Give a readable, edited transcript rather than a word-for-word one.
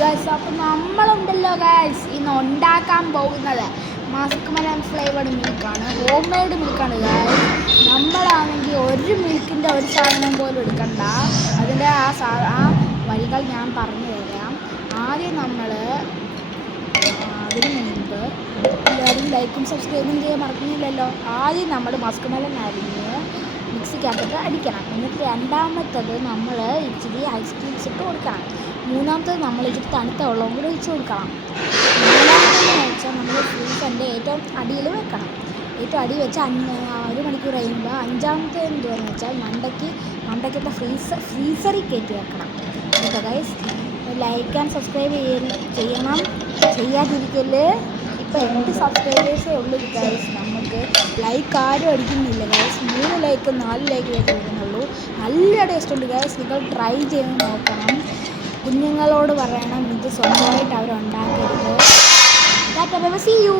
Guys, അപ്പോൾ നമ്മളുണ്ടല്ലോ guys ഇന്ന് ഉണ്ടാക്കാൻ പോകുന്നത് മസ്ക് മെലൺ ഫ്ലേവർഡ് മിൽക്കാണ്. ഹോം മെയ്ഡ് മിൽക്കാണ് ഗൈസ്. നമ്മളാണെങ്കിൽ ഒരു മിൽക്കിൻ്റെ ഒരു സാധനം പോലും എടുക്കണ്ട. അതിൻ്റെ ആ വഴികൾ ഞാൻ പറഞ്ഞു തരാം. ആദ്യം നമ്മൾ അതിന് മുൻപ് എല്ലാവരും ലൈക്കും സബ്സ്ക്രൈബും ചെയ്യാൻ മറക്കുന്നില്ലല്ലോ. ആദ്യം നമ്മൾ മസ്ക് മെലൺ അരിഞ്ഞ് മിക്സിക്കകത്തിട്ട് അടിക്കണം. എന്നിട്ട് രണ്ടാമത്തത് നമ്മൾ ഇച്ചിരി ഐസ് ക്യൂബ്സ് ഇട്ട് കൊടുക്കണം. മൂന്നാമത്തത് നമ്മൾ ഇച്ചിരി തണുത്ത വെള്ളവും കൂടി ഒഴിച്ച് കൊടുക്കണം. നാലാമതെന്ന് വെച്ചാൽ നമ്മൾ ഫ്രീസറിൻ്റെ ഏറ്റവും അടിയിൽ വെക്കണം. ഏറ്റവും അടി വെച്ച് 1 മണിക്കൂർ കഴിയുമ്പോൾ അഞ്ചാമത്തെ എന്തുവാന്ന് വെച്ചാൽ മണ്ടയ്ക്കത്തെ ഫ്രീസറിൽ കയറ്റി വെക്കണം. കേട്ടോ ഗൈസ്, ലൈക്ക് ആൻഡ് സബ്സ്ക്രൈബ് ചെയ്യണം, ചെയ്യാതിരിക്കല്. ഇപ്പോൾ 8 സബ്സ്ക്രൈബേഴ്സേ ഉള്ളൂ ഗൈസ്. നമുക്ക് ലൈക്ക് ആരും അടിക്കുന്നില്ല ഗൈസ്. 3 ലൈക്ക് 4 ലൈക്ക് വെച്ച് വരുന്നുള്ളൂ. നല്ല ടേസ്റ്റ് ഉണ്ട് ഗൈസ്. നിങ്ങൾ ട്രൈ ചെയ്ത് നോക്കണം. കുഞ്ഞുങ്ങളോട് പറയണം ഇത് സ്വന്തമായിട്ട് അവരുണ്ടാക്കരുത്. See you.